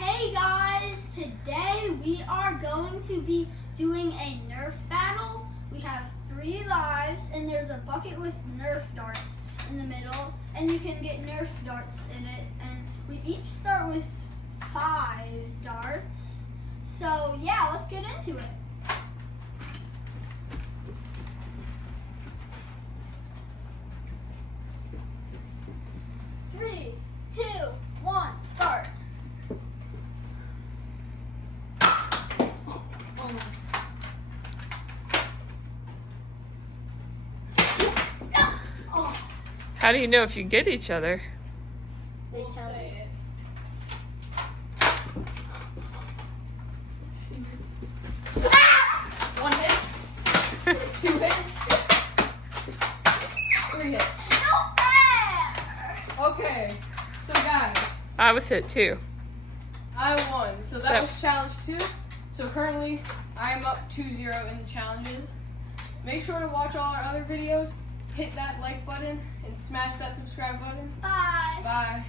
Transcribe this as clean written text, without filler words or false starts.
Hey guys, today we are going to be doing a Nerf battle. We have 3 lives and there's a bucket with Nerf darts in the middle and you can get Nerf darts in it, and we each start with 5 darts. So yeah, let's get into it. Three, 2, 1, start. How do you know if you get each other? They tell me. One hit, 2 hits, 3 hits. No fair! Okay, so guys, I was hit too. I won. So that was challenge 2. So currently, I am up 2-0 in the challenges. Make sure to watch all our other videos. Hit that like button and smash that subscribe button. Bye. Bye.